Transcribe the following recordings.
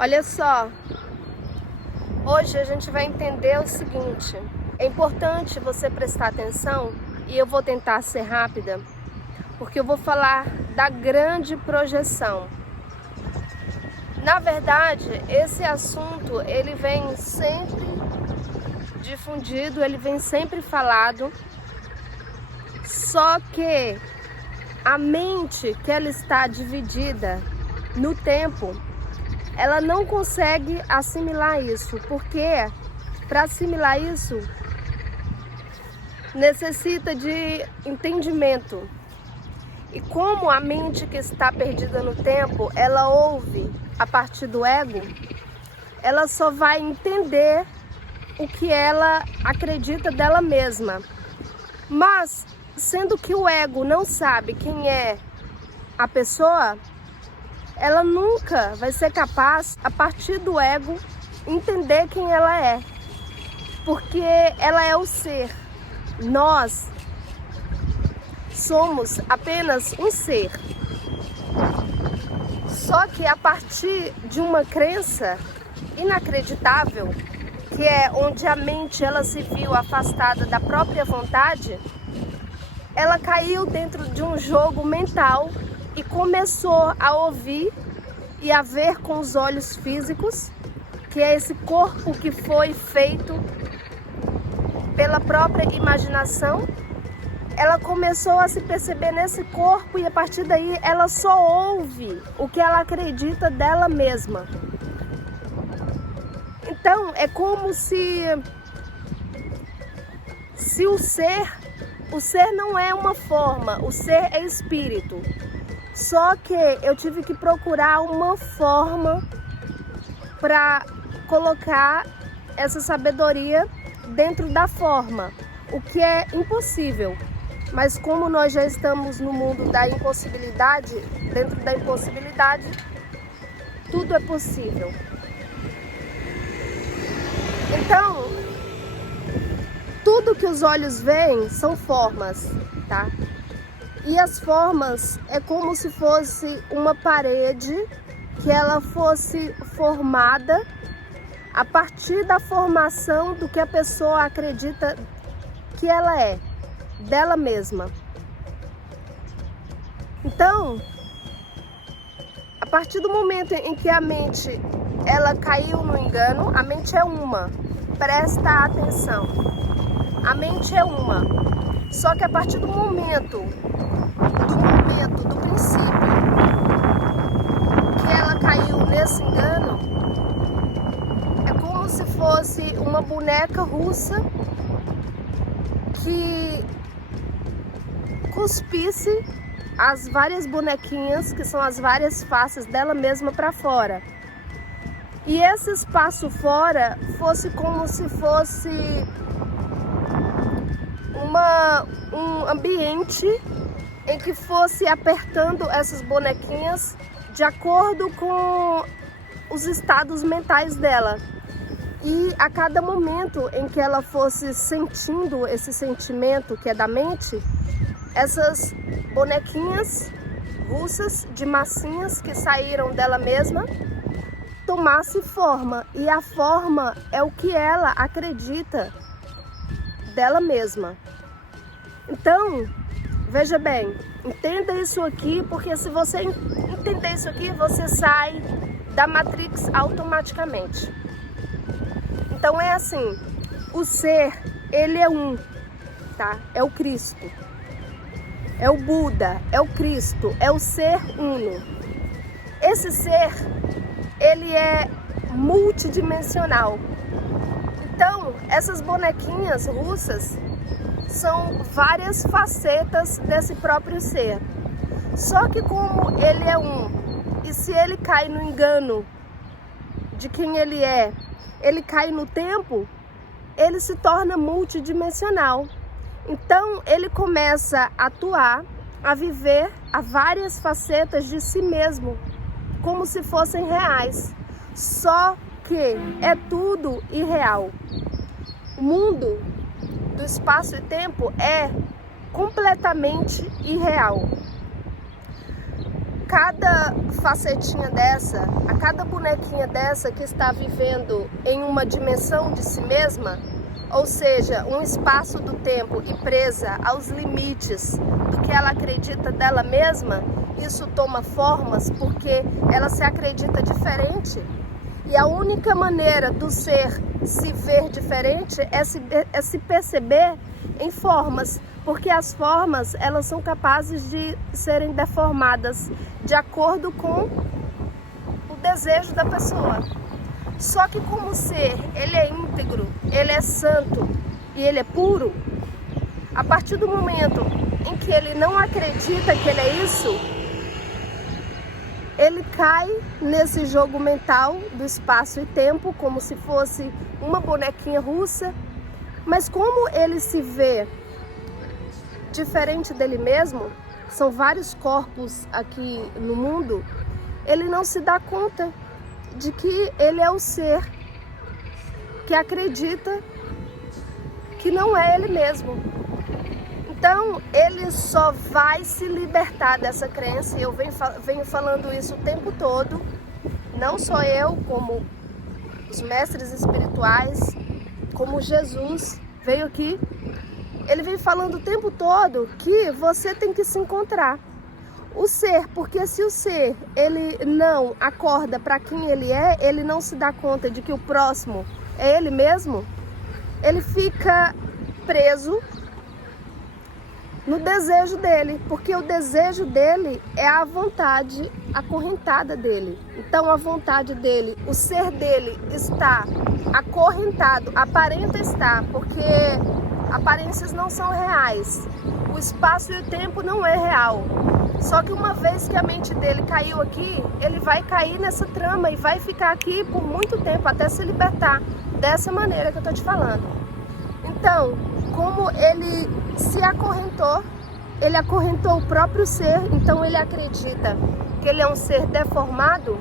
Olha só, hoje a gente vai entender o seguinte: é importante você prestar atenção e eu vou tentar ser rápida, porque eu vou falar da grande projeção. Na verdade, esse assunto ele vem sempre difundido, ele vem sempre falado, só que a mente que ela está dividida no tempo, ela não consegue assimilar isso, porque para assimilar isso necessita de entendimento. E como a mente que está perdida no tempo, ela ouve a partir do ego, ela só vai entender o que ela acredita dela mesma. Mas, sendo que o ego não sabe quem é a pessoa, ela nunca vai ser capaz, a partir do ego, entender quem ela é. Porque ela é o ser. Nós somos apenas um ser. Só que a partir de uma crença inacreditável, que é onde a mente ela se viu afastada da própria vontade, ela caiu dentro de um jogo mental e começou a ouvir e a ver com os olhos físicos, que é esse corpo que foi feito pela própria imaginação. Ela começou a se perceber nesse corpo e a partir daí ela só ouve o que ela acredita dela mesma. Então é como se o ser não é uma forma, o ser é espírito. Só que eu tive que procurar uma forma para colocar essa sabedoria dentro da forma, o que é impossível. Mas como nós já estamos no mundo da impossibilidade, dentro da impossibilidade, tudo é possível. Então, tudo que os olhos veem são formas, tá? E as formas é como se fosse uma parede que ela fosse formada a partir da formação do que a pessoa acredita que ela é, dela mesma. Então, a partir do momento em que a mente ela caiu no engano, a mente é uma, presta atenção. A mente é uma, só que a partir do princípio que ela caiu nesse engano, é como se fosse uma boneca russa que cuspisse as várias bonequinhas, que são as várias faces dela mesma para fora. E esse espaço fora fosse como se fosse um ambiente em que fosse apertando essas bonequinhas de acordo com os estados mentais dela. E a cada momento em que ela fosse sentindo esse sentimento que é da mente, essas bonequinhas russas de massinhas que saíram dela mesma tomasse forma. E a forma é o que ela acredita dela mesma. Então, veja bem, entenda isso aqui, porque se você entender isso aqui, você sai da Matrix automaticamente. Então é assim, o ser, ele é um, tá? É o Cristo, é o Buda, é o Cristo, é o ser uno. Esse ser, ele é multidimensional. Então, essas bonequinhas russas são várias facetas desse próprio ser. Só que como ele é um, e se ele cai no engano de quem ele é, ele cai no tempo, ele se torna multidimensional. Então ele começa a atuar, a viver a várias facetas de si mesmo, como se fossem reais. Só que é tudo irreal. O mundo do espaço e tempo é completamente irreal. cada facetinha dessa, a cada bonequinha dessa que está vivendo em uma dimensão de si mesma, ou seja, um espaço do tempo e presa aos limites do que ela acredita dela mesma, isso toma formas porque ela se acredita diferente. E a única maneira do ser se ver diferente é se perceber em formas, porque as formas elas são capazes de serem deformadas de acordo com o desejo da pessoa. Só que como o ser, ele é íntegro, ele é santo e ele é puro, a partir do momento em que ele não acredita que ele é isso, ele cai nesse jogo mental do espaço e tempo, como se fosse uma bonequinha russa. Mas como ele se vê diferente dele mesmo, são vários corpos aqui no mundo, ele não se dá conta de que ele é o ser que acredita que não é ele mesmo. Então, ele só vai se libertar dessa crença, e eu venho falando isso o tempo todo, não só eu, como os mestres espirituais, como Jesus veio aqui, ele vem falando o tempo todo que você tem que se encontrar. O ser, porque se o ser, ele não acorda para quem ele é, ele não se dá conta de que o próximo é ele mesmo, ele fica preso no desejo dele, porque o desejo dele é a vontade acorrentada dele. Então a vontade dele, o ser dele está acorrentado, aparenta estar, porque aparências não são reais. O espaço e o tempo não é real. Só que uma vez que a mente dele caiu aqui, ele vai cair nessa trama e vai ficar aqui por muito tempo, até se libertar dessa maneira que eu tô te falando. Então, como ele se acorrentou, ele acorrentou o próprio ser, então ele acredita que ele é um ser deformado,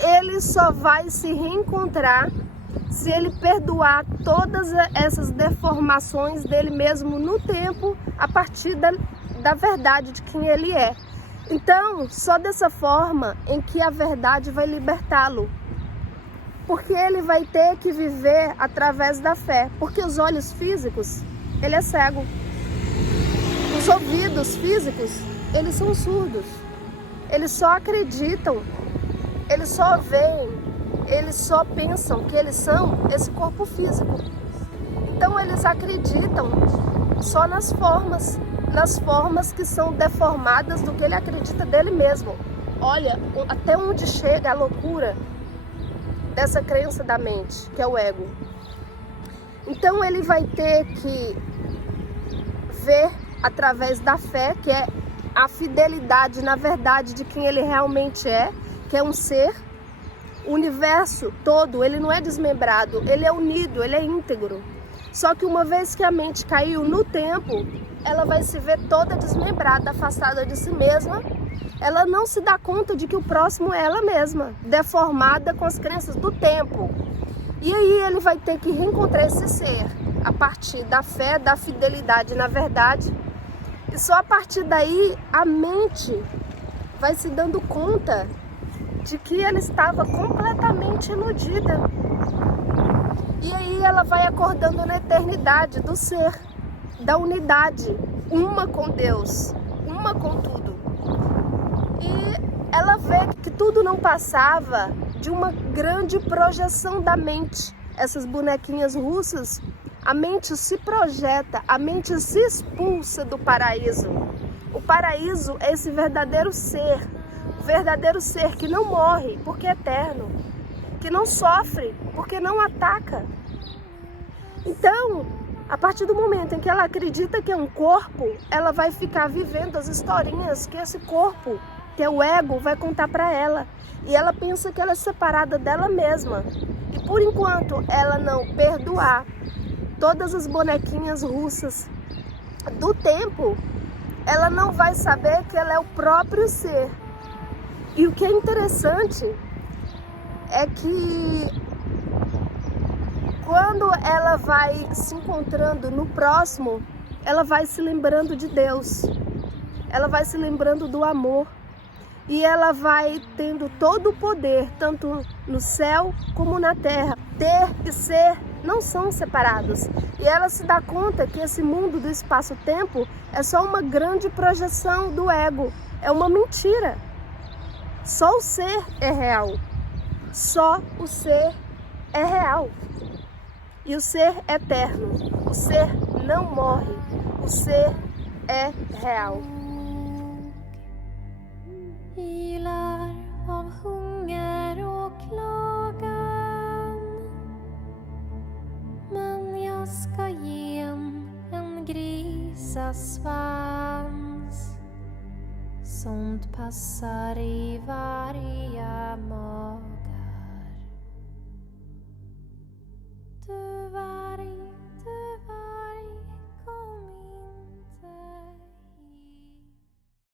ele só vai se reencontrar se ele perdoar todas essas deformações dele mesmo no tempo, a partir da verdade de quem ele é. Então, só dessa forma em que a verdade vai libertá-lo. Porque ele vai ter que viver através da fé. Porque os olhos físicos, ele é cego. Os ouvidos físicos, eles são surdos. Eles só acreditam, eles só veem, eles só pensam que eles são esse corpo físico. Então eles acreditam só nas formas que são deformadas do que ele acredita dele mesmo. Olha, até onde chega a loucura dessa crença da mente, que é o ego. Então ele vai ter que ver através da fé, que é a fidelidade na verdade de quem ele realmente é, que é um ser. O universo todo, ele não é desmembrado, ele é unido, ele é íntegro. Só que uma vez que a mente caiu no tempo, ela vai se ver toda desmembrada, afastada de si mesma. Ela não se dá conta de que o próximo é ela mesma, deformada com as crenças do tempo. E aí ele vai ter que reencontrar esse ser, a partir da fé, da fidelidade na verdade. E só a partir daí a mente vai se dando conta de que ela estava completamente iludida. E aí ela vai acordando na eternidade do ser, da unidade, uma com Deus, uma com tudo. E ela vê que tudo não passava de uma grande projeção da mente. Essas bonequinhas russas, a mente se projeta, a mente se expulsa do paraíso. O paraíso é esse verdadeiro ser, o verdadeiro ser que não morre porque é eterno, que não sofre porque não ataca. Então, a partir do momento em que ela acredita que é um corpo, ela vai ficar vivendo as historinhas que esse corpo, que é o ego, vai contar para ela. E ela pensa que ela é separada dela mesma. E por enquanto ela não perdoar todas as bonequinhas russas do tempo, ela não vai saber que ela é o próprio ser. E o que é interessante é que quando ela vai se encontrando no próximo, ela vai se lembrando de Deus. ela vai se lembrando do amor. E ela vai tendo todo o poder, tanto no céu como na terra. Ter e ser não são separados. E ela se dá conta que esse mundo do espaço-tempo é só uma grande projeção do ego. É uma mentira. Só o ser é real. Só o ser é real. E o ser é eterno. O ser não morre. O ser é real. Ilar av hunger och klagan, men jag ska ge en grisasvans. Sånt passar i varje mat.